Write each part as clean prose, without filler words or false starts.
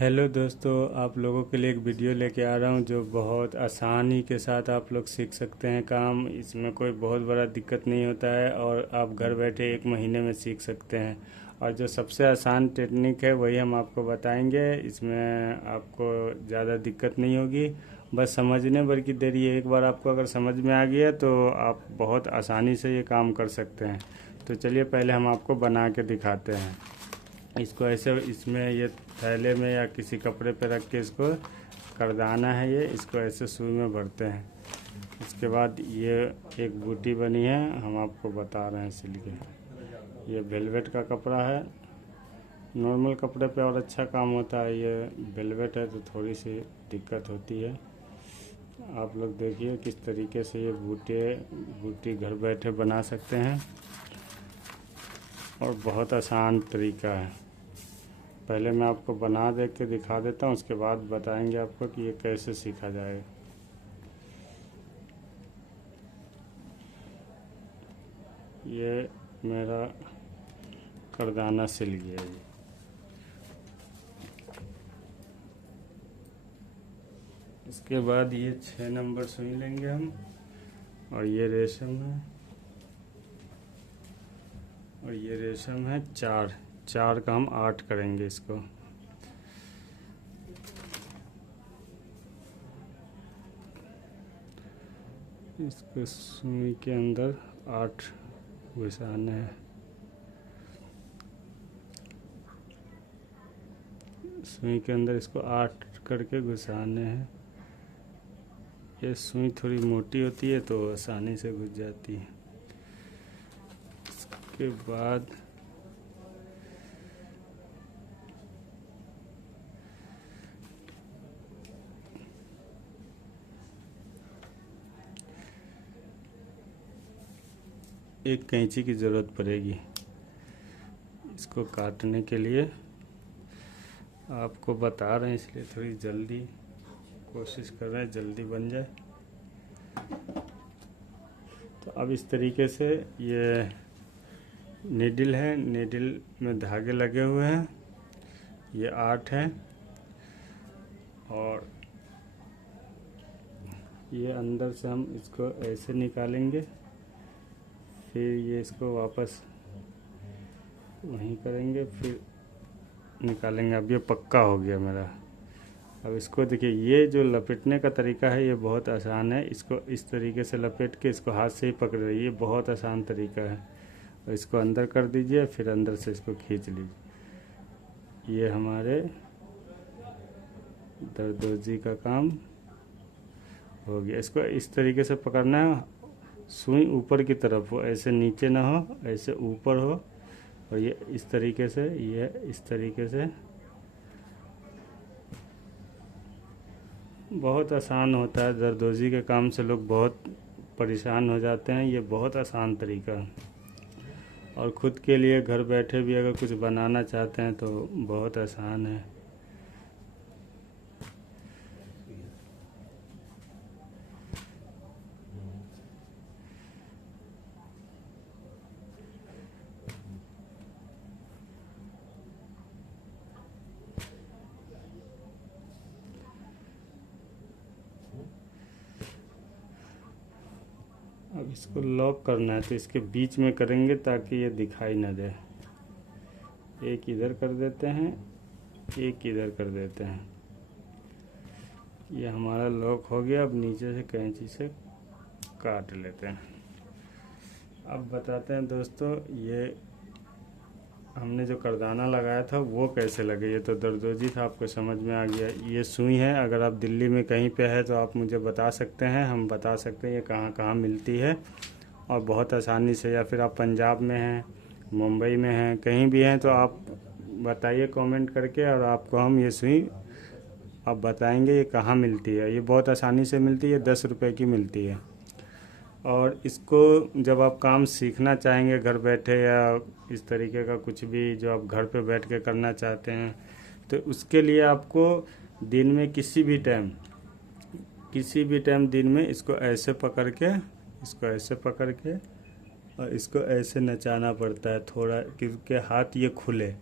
Hello दोस्तों, आप लोगों के लिए एक वीडियो लेके आ रहा हूँ जो बहुत आसानी के साथ आप लोग सीख सकते हैं काम। इसमें कोई बहुत बड़ा दिक्कत नहीं होता है और आप घर बैठे 1 महीने में सीख सकते हैं। और जो सबसे आसान टेक्निक है वही हम आपको बताएंगे। इसमें आपको ज़्यादा दिक्कत नहीं होगी, बस समझने भर की देरी है। एक बार आपको अगर समझ में आ गया तो आप बहुत आसानी से ये काम कर सकते हैं। तो चलिए पहले हम आपको बना के दिखाते हैं। इसको ऐसे इसमें ये थैले में या किसी कपड़े पे रख के इसको करदाना है। ये इसको ऐसे सुई में भरते हैं। इसके बाद ये एक बूटी बनी है, हम आपको बता रहे हैं इसलिए। ये वेलवेट का कपड़ा है। नॉर्मल कपड़े पे और अच्छा काम होता है, ये वेलवेट है तो थोड़ी सी दिक्कत होती है। आप लोग देखिए किस तरीके से ये बूटी घर बैठे बना सकते हैं और बहुत आसान तरीका है। पहले मैं आपको बना दे के दिखा देता हूँ, उसके बाद बताएंगे आपको कि ये कैसे सीखा जाए। ये मेरा करदाना सिल गया है। इसके बाद ये 6 नंबर सुई लेंगे हम, और ये रेशम है, और ये रेशम है 4 का हम 8 करेंगे इसको। इसको सुई के अंदर 8 घुसाने हैं। सुई के अंदर इसको 8 करके घुसाने हैं। ये सुई थोड़ी मोटी होती है तो आसानी से घुस जाती है। इसके बाद एक कैंची की ज़रूरत पड़ेगी इसको काटने के लिए। आपको बता रहे हैं इसलिए थोड़ी जल्दी कोशिश कर रहे हैं, जल्दी बन जाए। तो अब इस तरीके से ये नीडल है, नीडल में धागे लगे हुए हैं। ये 8 है और ये अंदर से हम इसको ऐसे निकालेंगे, फिर ये इसको वापस वहीं करेंगे, फिर निकालेंगे। अब ये पक्का हो गया मेरा। अब इसको देखिए, ये जो लपेटने का तरीका है ये बहुत आसान है। इसको इस तरीके से लपेट के इसको हाथ से ही पकड़ ये बहुत आसान तरीका है। और इसको अंदर कर दीजिए, फिर अंदर से इसको खींच लीजिए। ये हमारे दरदोजी का काम हो गया। इसको इस तरीके से पकड़ना है, सुई ऊपर की तरफ हो, ऐसे नीचे ना हो, ऐसे ऊपर हो। और ये इस तरीके से, ये इस तरीके से बहुत आसान होता है। दरदोजी के काम से लोग बहुत परेशान हो जाते हैं। ये बहुत आसान तरीका है और ख़ुद के लिए घर बैठे भी अगर कुछ बनाना चाहते हैं तो बहुत आसान है। अब इसको लॉक करना है तो इसके बीच में करेंगे ताकि ये दिखाई ना दे। एक इधर कर देते हैं, एक इधर कर देते हैं। ये हमारा लॉक हो गया। अब नीचे से कैंची से काट लेते हैं। अब बताते हैं दोस्तों, ये हमने जो करदाना लगाया था वो कैसे लगे। ये तो दरदोजी था, आपको समझ में आ गया। ये सुई है, अगर आप दिल्ली में कहीं पे है तो आप मुझे बता सकते हैं, हम बता सकते हैं ये कहाँ कहाँ मिलती है और बहुत आसानी से। या फिर आप पंजाब में हैं, मुंबई में हैं, कहीं भी हैं तो आप बताइए कमेंट करके, और आपको हम ये सुई आप बताएंगे ये कहाँ मिलती है। ये बहुत आसानी से मिलती है, 10 रुपये की मिलती है। और इसको जब आप काम सीखना चाहेंगे घर बैठे, या इस तरीके का कुछ भी जो आप घर पे बैठ के करना चाहते हैं, तो उसके लिए आपको दिन में किसी भी टाइम दिन में इसको ऐसे पकड़ के, और इसको ऐसे नचाना पड़ता है थोड़ा, क्योंकि हाथ ये खुले।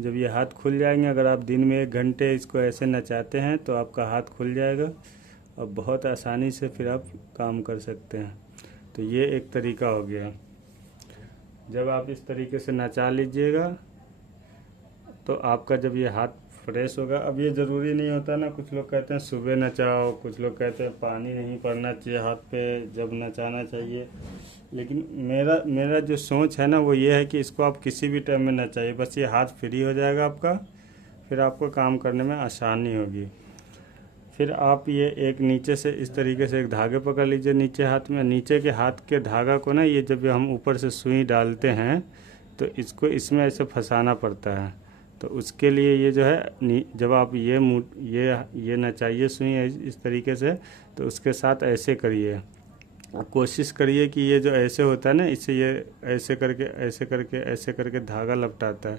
जब ये हाथ खुल जाएंगे, अगर आप दिन में 1 घंटे इसको ऐसे नचाते हैं तो आपका हाथ खुल जाएगा और बहुत आसानी से फिर आप काम कर सकते हैं। तो ये एक तरीका हो गया। जब आप इस तरीके से नचा लीजिएगा तो आपका जब ये हाथ फ्रेश होगा। अब ये ज़रूरी नहीं होता ना, कुछ लोग कहते हैं सुबह नचाओ, कुछ लोग कहते हैं पानी नहीं पड़ना चाहिए हाथ पे जब नचाना चाहिए। लेकिन मेरा जो सोच है ना वो ये है कि इसको आप किसी भी टाइम में नचाइए, बस ये हाथ फ्री हो जाएगा आपका, फिर आपको काम करने में आसानी होगी। फिर आप ये एक नीचे से इस तरीके से एक धागे पकड़ लीजिए नीचे हाथ में। नीचे के हाथ के धागा को ना, ये जब हम ऊपर से सुई डालते हैं तो इसको इसमें ऐसे फंसाना पड़ता है। तो उसके लिए ये जो है, जब आप ये नचाइए सुई इस तरीके से, तो उसके साथ ऐसे करिए, कोशिश करिए कि ये जो ऐसे होता है ना, इससे ये ऐसे करके धागा लपटाता है,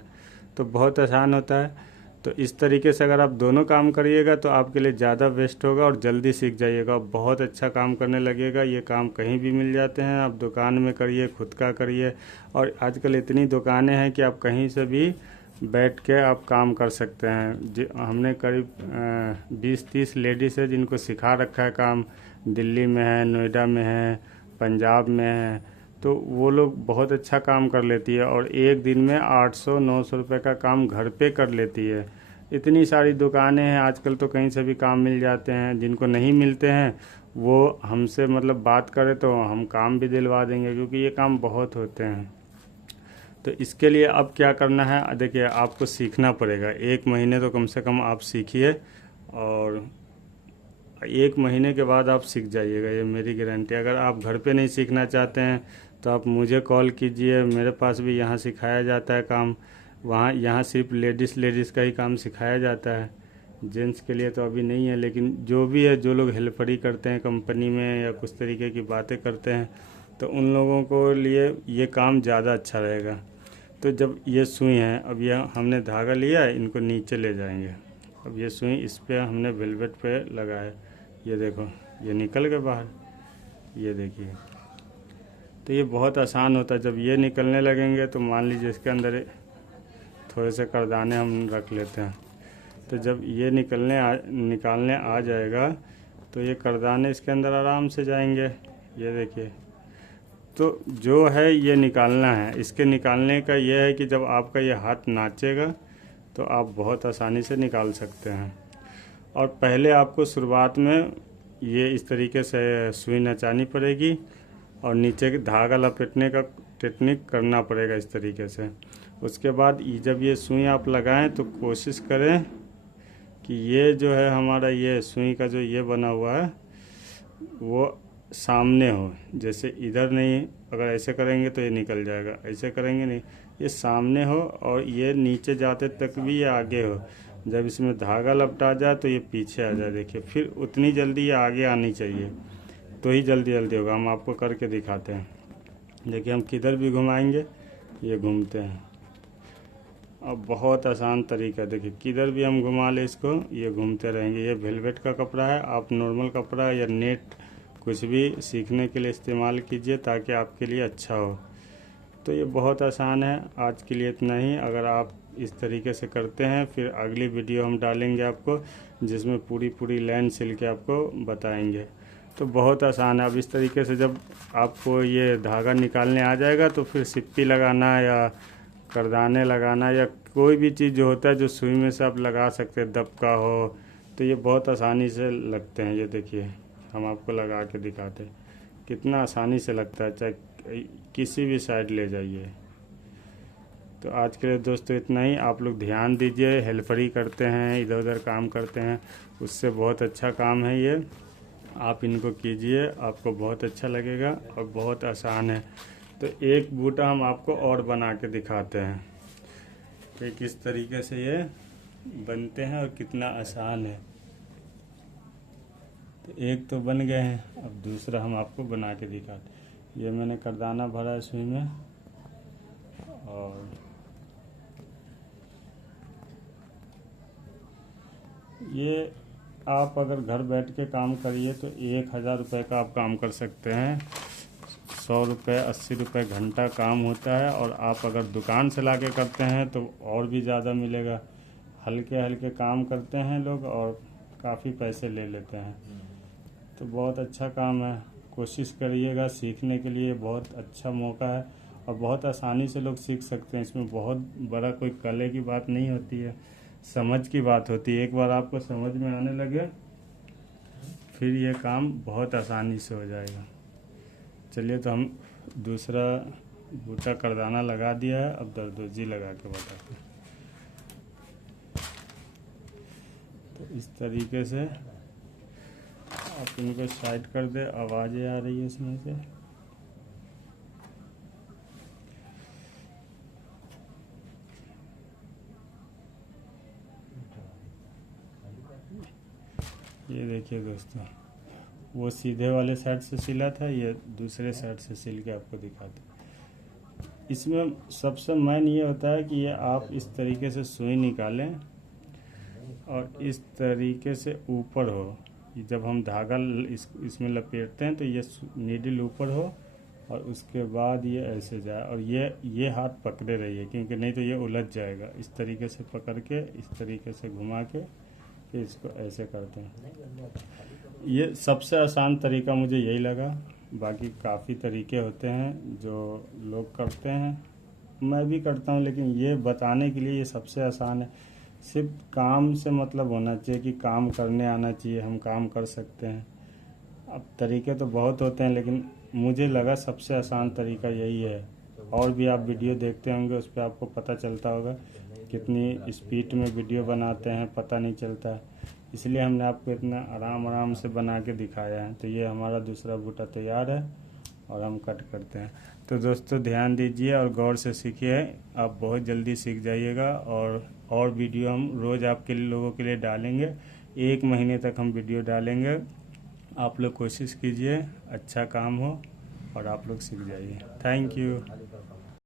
तो बहुत आसान होता है। तो इस तरीके से अगर आप दोनों काम करिएगा तो आपके लिए ज़्यादा बेस्ट होगा और जल्दी सीख जाइएगा, बहुत अच्छा काम करने लगेगा। ये काम कहीं भी मिल जाते हैं, आप दुकान में करिए, खुद का करिए। और आजकल इतनी दुकानें हैं कि आप कहीं से भी बैठ के आप काम कर सकते हैं। हमने करीब 20-30 लेडीज़ है जिनको सिखा रखा है काम। दिल्ली में है, नोएडा में है, पंजाब में है, तो वो लोग बहुत अच्छा काम कर लेती है और एक दिन में 800-900 रुपये का काम घर पे कर लेती है। इतनी सारी दुकानें हैं आजकल, तो कहीं से भी काम मिल जाते हैं। जिनको नहीं मिलते हैं वो हमसे मतलब बात करें तो हम काम भी दिलवा देंगे, क्योंकि ये काम बहुत होते हैं। तो इसके लिए अब क्या करना है, देखिए आपको सीखना पड़ेगा। 1 महीने तो कम से कम आप सीखिए और 1 महीने के बाद आप सीख जाइएगा, ये मेरी गारंटी। अगर आप घर पे नहीं सीखना चाहते हैं तो आप मुझे कॉल कीजिए, मेरे पास भी यहाँ सिखाया जाता है काम। यहाँ सिर्फ लेडीज़ का ही काम सिखाया जाता है, जेंट्स के लिए तो अभी नहीं है। लेकिन जो भी है, जो लोग हेल्परी करते हैं कंपनी में या कुछ तरीके की बातें करते हैं, तो उन लोगों को लिए ये काम ज़्यादा अच्छा रहेगा। तो जब ये सुई है, अब ये हमने धागा लिया, इनको नीचे ले जाएंगे। अब ये सुई इस पे हमने वेलवेट पे लगाया, ये देखो ये निकल गया बाहर, ये देखिए। तो ये बहुत आसान होता है। जब ये निकलने लगेंगे तो मान लीजिए इसके अंदर थोड़े से करदाने हम रख लेते हैं, तो जब ये निकालने आ जाएगा तो ये करदाने इसके अंदर आराम से जाएंगे, ये देखिए। तो जो है ये निकालना है, इसके निकालने का ये है कि जब आपका ये हाथ नाचेगा तो आप बहुत आसानी से निकाल सकते हैं। और पहले आपको शुरुआत में ये इस तरीके से सुई नचानी पड़ेगी और नीचे धागा लपेटने का टेक्निक करना पड़ेगा इस तरीके से। उसके बाद जब ये सुई आप लगाएं तो कोशिश करें कि ये जो है हमारा ये सुई का जो ये बना हुआ है वो सामने हो। जैसे इधर नहीं, अगर ऐसे करेंगे तो ये निकल जाएगा, ऐसे करेंगे नहीं, ये सामने हो और ये नीचे जाते तक भी ये आगे हो। जब इसमें धागा लपटा जाए तो ये पीछे आ जाए, देखिए। फिर उतनी जल्दी ये आगे आनी चाहिए तो ही जल्दी होगा। हम आपको करके दिखाते हैं, देखिए हम किधर भी घुमाएंगे ये घूमते हैं। अब बहुत आसान तरीका, देखिए किधर भी हम घुमा ले इसको, ये घूमते रहेंगे। ये वेलवेट का कपड़ा है, आप नॉर्मल कपड़ा या नेट कुछ भी सीखने के लिए इस्तेमाल कीजिए ताकि आपके लिए अच्छा हो। तो ये बहुत आसान है। आज के लिए इतना ही। अगर आप इस तरीके से करते हैं, फिर अगली वीडियो हम डालेंगे आपको जिसमें पूरी लाइन सिल के आपको बताएंगे। तो बहुत आसान है। अब इस तरीके से जब आपको ये धागा निकालने आ जाएगा तो फिर सिप्पी लगाना या करदाने लगाना या कोई भी चीज़ जो होता है जो सुई में से आप लगा सकते हैं, दबका हो, तो ये बहुत आसानी से लगते हैं। ये देखिए हम आपको लगा के दिखाते हैं कितना आसानी से लगता है, चाहे किसी भी साइड ले जाइए। तो आज के लिए दोस्तों इतना ही। आप लोग ध्यान दीजिए, हेल्परी करते हैं, इधर उधर काम करते हैं, उससे बहुत अच्छा काम है ये। आप इनको कीजिए, आपको बहुत अच्छा लगेगा और बहुत आसान है। तो एक बूटा हम आपको और बना के दिखाते हैं कि किस तरीके से ये बनते हैं और कितना आसान है। तो एक तो बन गए हैं, अब दूसरा हम आपको बना के दिखाते। ये मैंने करदाना भरा है सुई में और ये आप अगर घर बैठ के काम करिए तो 1000 रुपये का आप काम कर सकते हैं। 100 रुपये 80 रुपये घंटा काम होता है। और आप अगर दुकान से ला के करते हैं तो और भी ज़्यादा मिलेगा। हल्के हल्के काम करते हैं लोग और काफ़ी पैसे ले लेते हैं। तो बहुत अच्छा काम है, कोशिश करिएगा सीखने के लिए। बहुत अच्छा मौका है और बहुत आसानी से लोग सीख सकते हैं। इसमें बहुत बड़ा कोई कले की बात नहीं होती है, समझ की बात होती है। एक बार आपको समझ में आने लगे फिर ये काम बहुत आसानी से हो जाएगा। चलिए, तो हम दूसरा बूटा करदाना लगा दिया है, अब दरदोजी लगा के बताते हैं। तो इस तरीके से आप इनको साइड कर दे, आवाज़ें आ रही है इसमें से। ये देखिए दोस्तों, वो सीधे वाले साइड से सिला था, ये दूसरे साइड से सिल के आपको दिखाते। इसमें सबसे मेन ये होता है कि ये आप इस तरीके से सुई निकालें और इस तरीके से ऊपर हो। जब हम धागा इसमें लपेटते हैं तो ये नीडल ऊपर हो और उसके बाद ये ऐसे जाए और ये हाथ पकड़े रहिए, क्योंकि नहीं तो ये उलझ जाएगा। इस तरीके से पकड़ के इस तरीके से घुमा के फिर इसको ऐसे करते हैं। ये सबसे आसान तरीका मुझे यही लगा। बाकी काफ़ी तरीके होते हैं जो लोग करते हैं, मैं भी करता हूँ, लेकिन ये बताने के लिए ये सबसे आसान है। सिर्फ काम से मतलब होना चाहिए कि काम करने आना चाहिए, हम काम कर सकते हैं। अब तरीके तो बहुत होते हैं, लेकिन मुझे लगा सबसे आसान तरीका यही है। और भी आप वीडियो देखते होंगे, उस पर आपको पता चलता होगा कितनी स्पीड में वीडियो बनाते हैं, पता नहीं चलता है। इसलिए हमने आपको इतना आराम आराम से बना के दिखाया है। तो ये हमारा दूसरा बूटा तैयार है और हम कट करते हैं। तो दोस्तों ध्यान दीजिए और गौर से सीखिए, आप बहुत जल्दी सीख जाइएगा। और वीडियो हम रोज़ आपके लोगों के लिए डालेंगे। 1 महीने तक हम वीडियो डालेंगे। आप लोग कोशिश कीजिए, अच्छा काम हो और आप लोग सीख जाइए। Thank you.